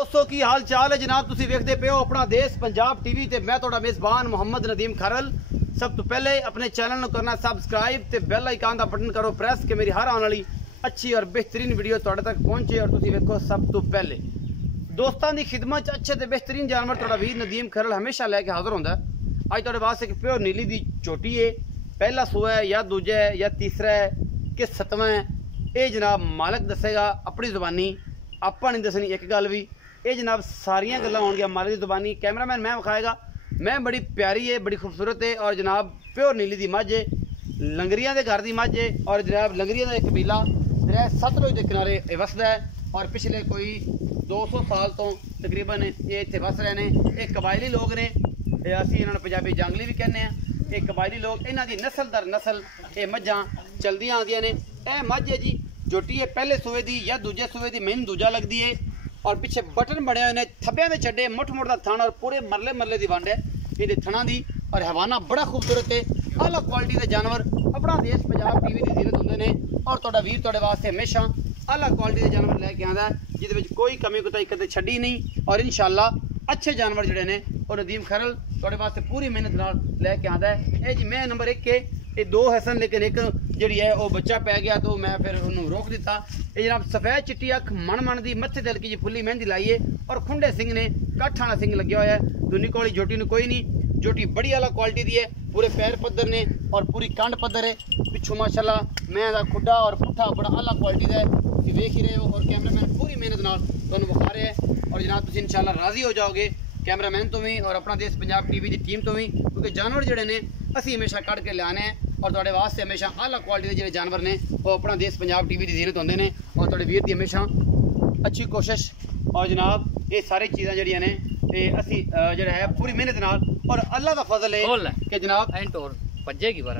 दोस्तों की हाल चाल है जनाब। तुसी वेखदे पे हो अपना देश पंजाब टीवी ते मैं तुहाडा मेज़बान मोहम्मद नदीम खरल। सब तो पहले अपने चैनल को करना सब्सक्राइब ते बेल आइकन का बटन करो प्रेस कि मेरी हर आने वाली अच्छी और बेहतरीन वीडियो तुहाडे तक पहुंचे और तुसी वेखो सब तो पहले। दोस्तों की खिदमत अच्छे ते बेहतरीन जानवर तुहाडा वीर नदीम खरल हमेशा लैके हाजिर होंदा है। अज तुहाडे वास्ते एक प्योर नीली दी चोटी है, पहला सूआ है या दूजा है या तीसरा है कि सतवां है, ये जनाब मालक दसेगा अपनी जुबानी, आपा नहीं दसनी एक गल भी। ये जनाब सारियां गल्लां होणगियां मालक की जुबानी, कैमरामैन मैं विखाएगा। मैं बड़ी प्यारी है, बड़ी खूबसूरत है और जनाब प्योर नीली दी मझ है, लंगरियां दे घर दी मझ है और जनाब लंगरियां दा एक कबीला दरिया सतलुज के किनारे वसदा है और पिछले कोई 200 साल तो तकरीबन ये इत्थे वस रहे हैं। ये कबायली लोग ने, असीं इन्हां नूं पंजाबी जांगली भी कहने हैं। ये कबायली लोग, इन्हां दी नस्ल दर नस्ल ये मझां चलदियां आंदियां ने। यह मझ है जी जोटी है पहले सूए दी या दूजे सूए दी, मैनूं दूजा लगदी है और पिछे बटन बने हुए ने, थब्बियां दे छड्डे, मुठ मुठ दा थण और पूरे मरले मरले दी वंड है ये थणा दी। और हैवाना बड़ा खूबसूरत है, अलग क्वालिटी के जानवर अपना देश पंजाब टीवी की जीनत होंदे ने और तुहाडा वीर तुहाडे वास्ते हमेशा अलग क्वालिटी के जानवर लैके आंदा है जिहदे विच कोई कमी कोताही कदे छड्डी नहीं। और इंशाअल्लाह अच्छे जानवर जिहड़े ने और नदीम खरल तुहाडे वास्ते पूरी मेहनत नाल लैके आंदा है। ये जी मैं नंबर 1 के ये 2 हसन, लेकिन एक जी है वो बच्चा पै गया तो मैं फिर उन्होंने रोक दिता। ये जनाब सफेद चिट्टी अख मन मन की मत्थे ते हल्की जी फुल्ली मेहंदी लाई है और खुंडे सिंह ने, कठ वाला सिंह लग्या होया है। दुनी कोली जोटी ने कोई नहीं, जोटी बड़ी अलग क्वालिटी दी है, पूरे पैर पद्धर ने और पूरी कंड पद्धर है। पिछू माशाल्लाह मैं दा खुड्डा और पुट्ठा बड़ा अलग क्वालिटी का है, तुम वेख ही रहे हो और कैमरामैन पूरी मेहनत नाल तुहानूं विखा रहे हैं। और जनाब तुम इंशाल्लाह राजी हो जाओगे कैमरामैन तो भी और अपना देश पंजाब टीवी की टीम तो भी, क्योंकि जानवर जोड़े ने असी हमेशा कढ़ के लियाने हैं और तुहाडे वास्ते हमेशा अलग क्वालिटी के जो जानवर ने वो अपना देश पंजाब टीवी की जीनत होंदे ने और तुहाडे वीर की हमेशा अच्छी कोशिश। और जनाब ये सारी चीज़ां जड़ियां ने ते असी जो है पूरी मेहनत नाल और अल्लाह का फजल है कि जनाब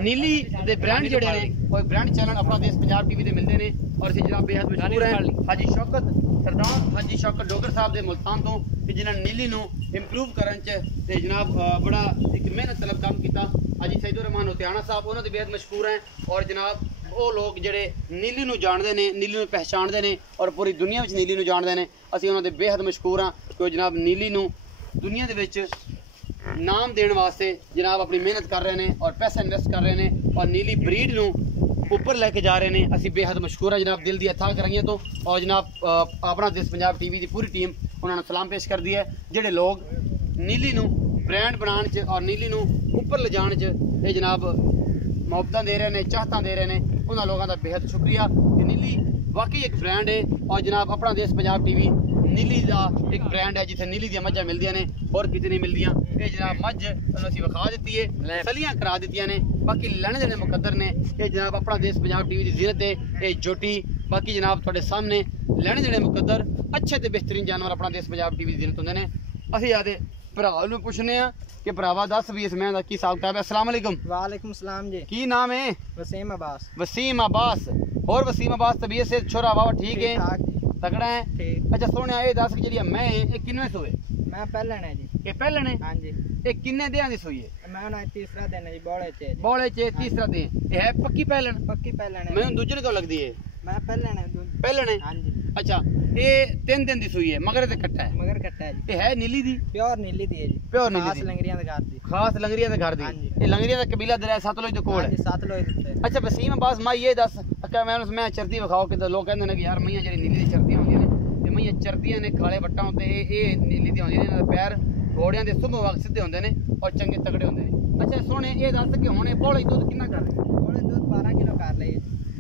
नीली दे ब्रांड जोड़े ने और ब्रांड चैनल अपना देश पंजाब टीवी ते मिलते हैं। और इसी जनाब बेहद मशहूर है हाजी शौकत सरदार हाजी शौकत डोगर साहब के मुल्तान तो कि जिन्होंने नीली नूं इंप्रूव करन च ते जनाब बड़ा एक मेहनत तलब काम किया। हाजी सईदुर रहमान होतियाना साहब उन्होंने तो बेहद मशहूर हैं और जनाब वो लोग जेडे नीली नूं जानते हैं, नीली नूं पहचानते हैं और पूरी दुनिया में नीली नूं जानते हैं। असीं उन्होंने बेहद मशहूर हाँ कि जनाब नीली नूं दुनिया दे विच नाम देने वास्ते जनाब अपनी मेहनत कर रहे हैं और पैसा इन्वेस्ट कर रहे हैं और नीली ब्रीड नूं ऊपर लेके जा रहे हैं। असी बेहद मशहूर है जनाब दिल दी अथाह कराइए तो। और जनाब अपना देश पंजाब टीवी की पूरी टीम उन्होंने सलाम पेश कर दी है जेडे लोग नीली नूं ब्रांड बनाने च और नीली नूं ऊपर ले जाने च ये जनाब मुहब्बतां दे रहे हैं, चाहतां दे रहे हैं। उन्होंने लोगों का बेहद शुक्रिया कि नीली वाकई एक ब्रांड है और जनाब अपना देश पंजाब टीवी नीली का एक ब्रांड है जिथे नीली दी मझां मिलदियां ने और कितनी मिलदियां। ये जनाब मझ असीं विखा दी है, सलियां करा दित्तियां ने, बाकी लैने देने मुकद्दर ने। ये जनाब अपना देश पंजाब टीवी की जीनत है ये जोटी। बाकी जनाब तुहाडे सामने लैने देने मुकद्दर अच्छे ते बेहतरीन जानवर अपना देश पंजाब टीवी की जीनत होंदे ने। असीं आदे भरा नूं पुछने आ कि भरावा दस भी इस मैं दा की हिसाब किताब है। अस्सलाम वालेकुम। वालेकुम सलाम जी। की नाम है? वसीम अब्बास। वसीम अब्बास। और वसीम अब्बास तबीयत से छोरा वावा ठीक है? तगड़ा है। ठीक। अच्छा सोने ये दस जी मैं ये किन्ने सोए? मैं पहलन है जी। ये पहलन है? हां जी। ये किन्ने दिहां दी सोई है? मैं ना तीसरा दिन है जी, बोले च। बोले च तीसरा दिन। ये है पक्की पहलन? पक्की पहलन है। मैनू दूजे को लगदी है। मैं पहलन है। पहलन है? हां जी। अच्छा ये 3 दिन दी सोई है, मगर ते कट्टा है? मगर कट्टा है जी। ये है नीली दी? प्योर नीली दी है जी। प्योर नीली खास लंगरियां दे घर दी। खास लंगरियां दे घर दी। हां जी। ये लंगरियां दा कबीला दरिया सतलुज दे कोल है? हां जी, सतलुज दे। अच्छा वसीम अब्बास मैं ये दस अक्का मैं चरदी विखाओ कि लोग कहंदे ने कि यार मैयां जेहड़ी नीली दी चरदियां होंदियां ने ते मैयां चरदियां ने काले वट्टां होंदे ये नीली दी होंदियां ने, पैर घोड़ियां दे सुबह वक्त सीधे होंदे ने और चंगे तगड़े होंदे ने। अच्छा सोने ये दस कि हुण बोले दुध कितना कर रहे? बोले दूध 12 किलो कर ले।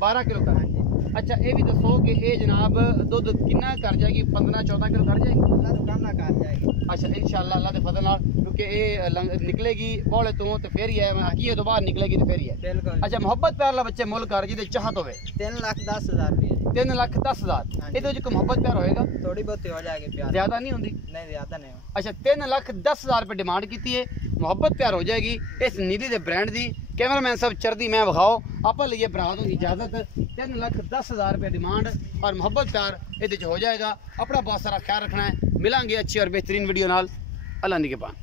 12 किलो कर। हां जी। अच्छा ये भी दसो कि ये जनाब दुध कितना कर जाएगी? 15-14 किलो कर जाएगी? अल्लाह तो काम ना कर जाएगी। अच्छा इंशाल्लाह अल्लाह के फजल नाल, क्योंकि ये निकलेगी बोले तो फिर ही है, हकीकत तो बाहर निकलेगी तो फिर ही है। बिल्कुल। अच्छा मोहब्बत प्यार ला बच्चे मुल कर जिहदे चाहत होवे 3,10,000 रुपए। 3,10,000 ये तो जो मोहब्बत प्यार होएगा थोड़ी बहुत हो जाएगी प्यार, ज्यादा नहीं होंदी? नहीं ज्यादा नहीं। अच्छा 3,10,000 रुपए डिमांड की है, मोहब्बत प्यार हो जाएगी इस नीली दे ब्रांड दी। कैमरामैन सब चरदी मैं विखाओ आप लिए भरा दो इजाजत। 3,10,000 रुपए डिमांड और मोहब्बत प्यार ये हो जाएगा। अपना बहुत सारा ख्याल रखना है। मिलेंगे अच्छी और बेहतरीन वीडियो नाल। अल्लाह निगहबान।